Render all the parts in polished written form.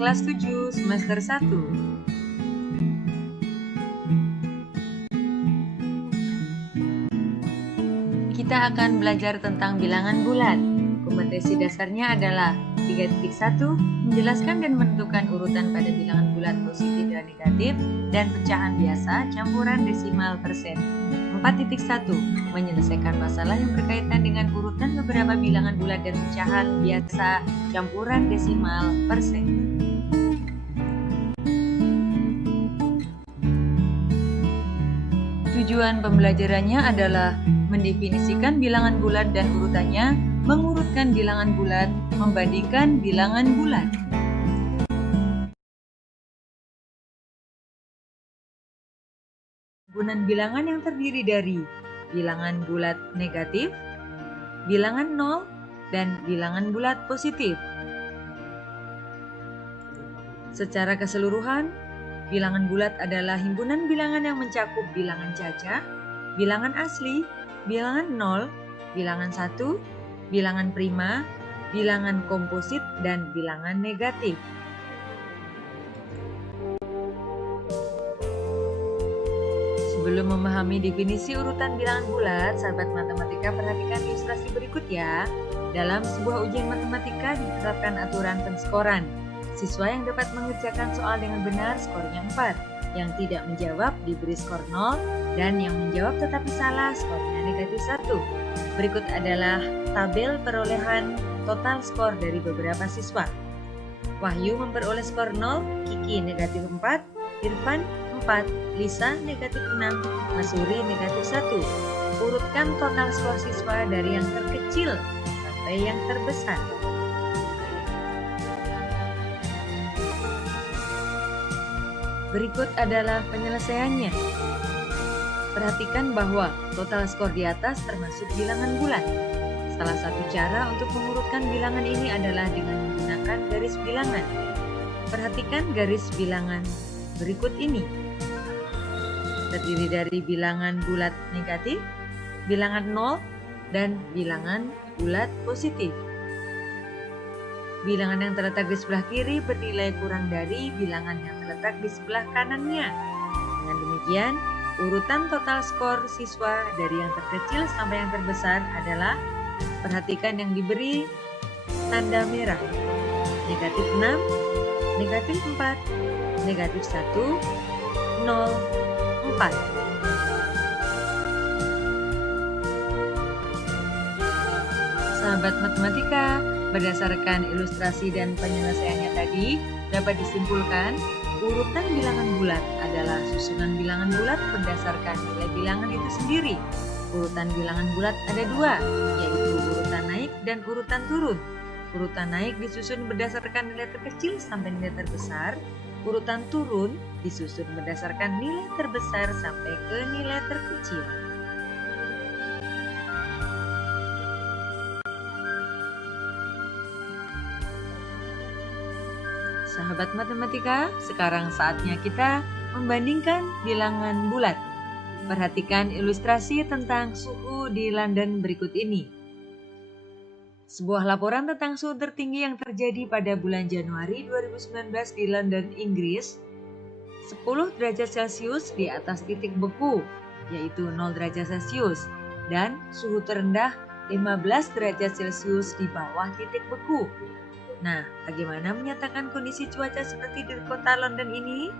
kelas 7 semester 1. Kita akan belajar tentang bilangan bulat. Kompetensi dasarnya adalah 3.1 menjelaskan dan menentukan urutan pada bilangan bulat positif dan negatif dan pecahan biasa campuran desimal persen. 4.1 menyelesaikan masalah yang berkaitan dengan urutan beberapa bilangan bulat dan pecahan biasa campuran desimal persen. Tujuan pembelajarannya adalah mendefinisikan bilangan bulat dan urutannya, mengurutkan bilangan bulat, membandingkan bilangan bulat. Guna bilangan yang terdiri dari bilangan bulat negatif, bilangan nol, dan bilangan bulat positif. Secara keseluruhan, bilangan bulat adalah himpunan bilangan yang mencakup bilangan caca, bilangan asli, bilangan nol, bilangan 1, bilangan prima, bilangan komposit, dan bilangan negatif. Sebelum memahami definisi urutan bilangan bulat, sahabat matematika perhatikan ilustrasi berikut ya. Dalam sebuah ujian matematika ditetapkan aturan penskoran. Siswa yang dapat mengerjakan soal dengan benar skornya 4, yang tidak menjawab diberi skor 0, dan yang menjawab tetapi salah skornya negatif 1. Berikut adalah tabel perolehan total skor dari beberapa siswa. Wahyu memperoleh skor 0, Kiki negatif 4, Irfan 4, Lisa negatif 6, Masuri negatif 1. Urutkan total skor siswa dari yang terkecil sampai yang terbesar. Berikut adalah penyelesaiannya. Perhatikan bahwa total skor di atas termasuk bilangan bulat. Salah satu cara untuk mengurutkan bilangan ini adalah dengan menggunakan garis bilangan. Perhatikan garis bilangan berikut ini. Terdiri dari bilangan bulat negatif, bilangan nol, dan bilangan bulat positif. Bilangan yang terletak di sebelah kiri bernilai kurang dari bilangan yang terletak di sebelah kanannya. Dengan demikian, urutan total skor siswa dari yang terkecil sampai yang terbesar adalah, perhatikan yang diberi tanda merah. Negatif 6, negatif 4, negatif 1, 0, 4. Sahabat matematika, berdasarkan ilustrasi dan penyelesaiannya tadi, dapat disimpulkan urutan bilangan bulat adalah susunan bilangan bulat berdasarkan nilai bilangan itu sendiri. Urutan bilangan bulat ada 2, yaitu urutan naik dan urutan turun. Urutan naik disusun berdasarkan nilai terkecil sampai nilai terbesar. Urutan turun disusun berdasarkan nilai terbesar sampai ke nilai terkecil. Sahabat matematika, sekarang saatnya kita membandingkan bilangan bulat. Perhatikan ilustrasi tentang suhu di London berikut ini. Sebuah laporan tentang suhu tertinggi yang terjadi pada bulan Januari 2019 di London, Inggris. 10 derajat Celcius di atas titik beku, yaitu 0 derajat Celcius, dan suhu terendah 15 derajat Celcius di bawah titik beku. Nah, bagaimana menyatakan kondisi cuaca seperti di kota London ini?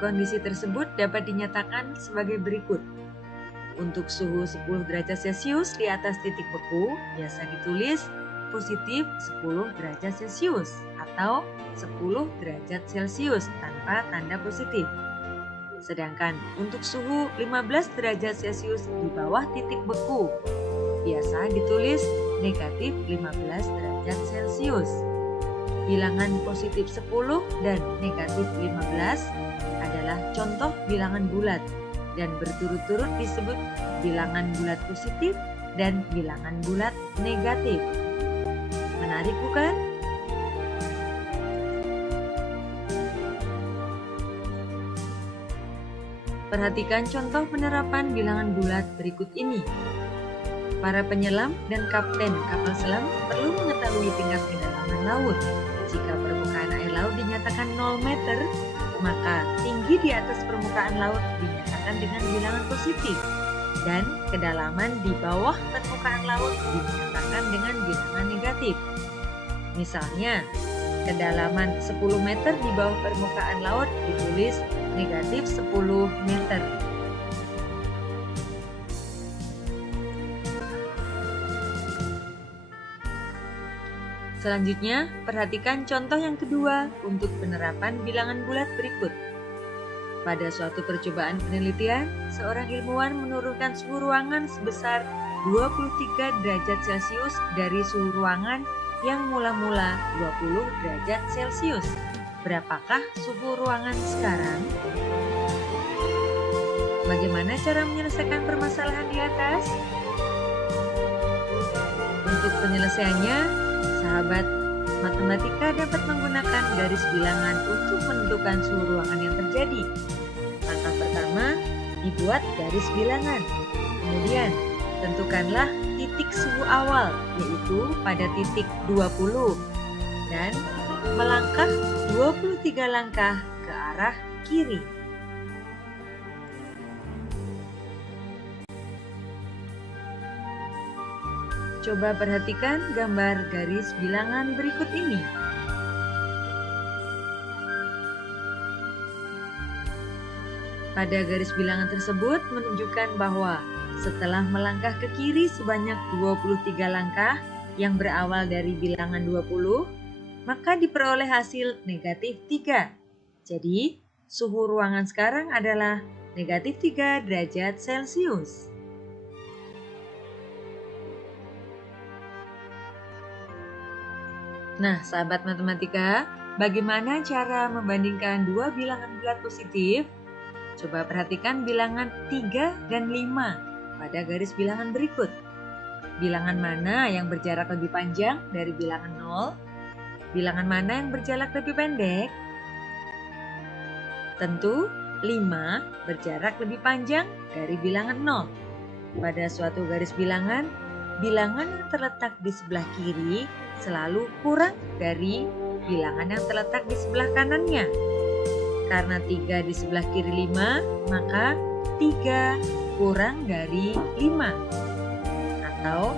Kondisi tersebut dapat dinyatakan sebagai berikut. Untuk suhu 10 derajat Celcius di atas titik beku, biasa ditulis positif 10 derajat Celcius atau 10 derajat Celcius tanpa tanda positif. Sedangkan untuk suhu 15 derajat Celcius di bawah titik beku, biasa ditulis negatif 15 derajat Celcius. Bilangan positif 10 dan negatif 15 adalah contoh bilangan bulat dan berturut-turut disebut bilangan bulat positif dan bilangan bulat negatif. Menarik bukan? Perhatikan contoh penerapan bilangan bulat berikut ini. Para penyelam dan kapten kapal selam perlu mengetahui tingkat kedalaman permukaan laut. Jika permukaan air laut dinyatakan 0 meter, maka tinggi di atas permukaan laut dinyatakan dengan bilangan positif. Dan kedalaman di bawah permukaan laut dinyatakan dengan bilangan negatif. Misalnya, kedalaman 10 meter di bawah permukaan laut ditulis negatif 10 meter. Selanjutnya, perhatikan contoh yang kedua untuk penerapan bilangan bulat berikut. Pada suatu percobaan penelitian, seorang ilmuwan menurunkan suhu ruangan sebesar 23 derajat Celcius dari suhu ruangan yang mula-mula 20 derajat Celcius. Berapakah suhu ruangan sekarang? Bagaimana cara menyelesaikan permasalahan di atas? Untuk penyelesaiannya, sahabat matematika dapat menggunakan garis bilangan untuk menentukan suhu ruangan yang terjadi. Langkah pertama, dibuat garis bilangan. Kemudian, tentukanlah titik suhu awal, yaitu pada titik 20, dan melangkah 23 langkah ke arah kiri. Coba perhatikan gambar garis bilangan berikut ini. Pada garis bilangan tersebut menunjukkan bahwa setelah melangkah ke kiri sebanyak 23 langkah yang berawal dari bilangan 20, maka diperoleh hasil negatif 3. Jadi, suhu ruangan sekarang adalah negatif 3 derajat Celcius. Nah, sahabat matematika, bagaimana cara membandingkan dua bilangan bulat positif? Coba perhatikan bilangan 3 dan 5 pada garis bilangan berikut. Bilangan mana yang berjarak lebih panjang dari bilangan 0? Bilangan mana yang berjarak lebih pendek? Tentu 5 berjarak lebih panjang dari bilangan 0. Pada suatu garis bilangan yang terletak di sebelah kiri selalu kurang dari bilangan yang terletak di sebelah kanannya. Karena 3 di sebelah kiri 5, maka 3 kurang dari 5. Atau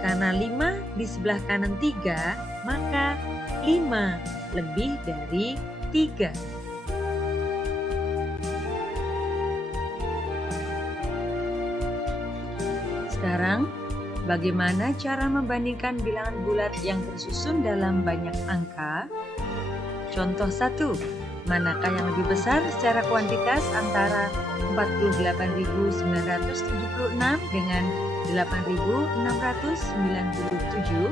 karena 5 di sebelah kanan 3, maka 5 lebih dari 3. Sekarang, bagaimana cara membandingkan bilangan bulat yang tersusun dalam banyak angka? Contoh 1. Manakah yang lebih besar secara kuantitas antara 48.976 dengan 8.697?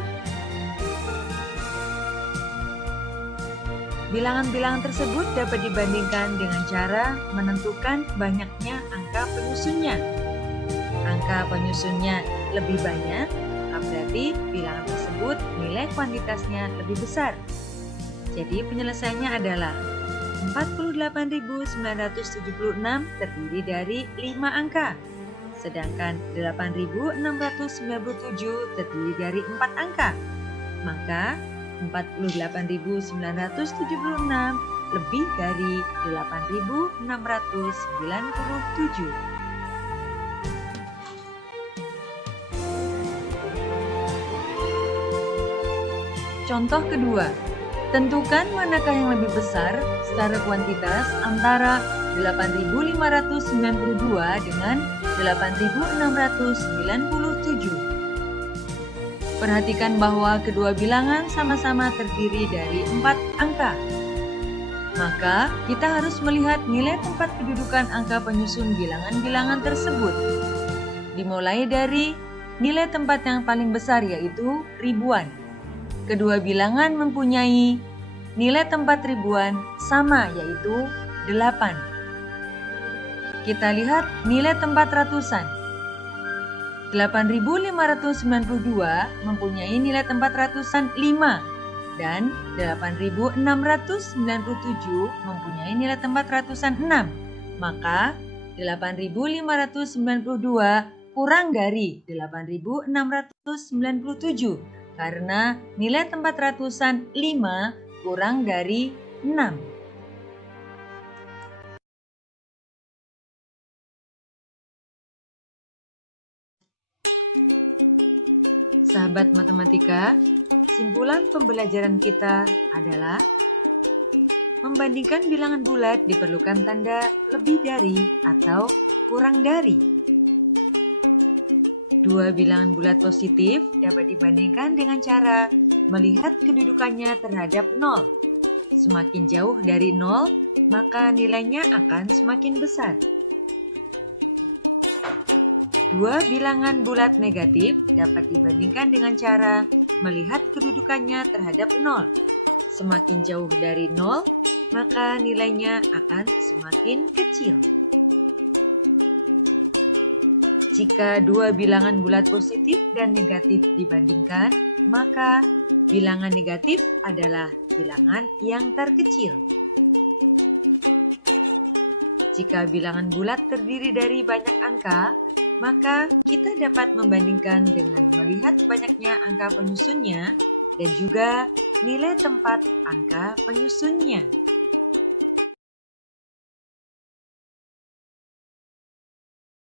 Bilangan-bilangan tersebut dapat dibandingkan dengan cara menentukan banyaknya angka penyusunnya. Angka penyusunnya lebih banyak, berarti bilangan tersebut nilai kuantitasnya lebih besar. Jadi penyelesaiannya adalah 48.976 terdiri dari 5 angka, sedangkan 8.697 terdiri dari 4 angka. Maka 48.976 lebih dari 8.697. Contoh kedua, tentukan manakah yang lebih besar secara kuantitas antara 8.592 dengan 8.697. Perhatikan bahwa kedua bilangan sama-sama terdiri dari 4 angka. Maka, kita harus melihat nilai tempat kedudukan angka penyusun bilangan-bilangan tersebut. Dimulai dari nilai tempat yang paling besar, yaitu ribuan. Kedua bilangan mempunyai nilai tempat ribuan sama, yaitu 8. Kita lihat nilai tempat ratusan. 8.592 mempunyai nilai tempat ratusan 5 dan 8.697 mempunyai nilai tempat ratusan 6. Maka 8.592 kurang dari 8.697 karena nilai tempat ratusan 5 kurang dari 6. Sahabat matematika, kesimpulan pembelajaran kita adalah membandingkan bilangan bulat diperlukan tanda lebih dari atau kurang dari. Dua bilangan bulat positif dapat dibandingkan dengan cara melihat kedudukannya terhadap 0. Semakin jauh dari 0, maka nilainya akan semakin besar. Dua bilangan bulat negatif dapat dibandingkan dengan cara melihat kedudukannya terhadap 0. Semakin jauh dari 0, maka nilainya akan semakin kecil. Jika dua bilangan bulat positif dan negatif dibandingkan, maka bilangan negatif adalah bilangan yang terkecil. Jika bilangan bulat terdiri dari banyak angka, maka kita dapat membandingkan dengan melihat banyaknya angka penyusunnya dan juga nilai tempat angka penyusunnya.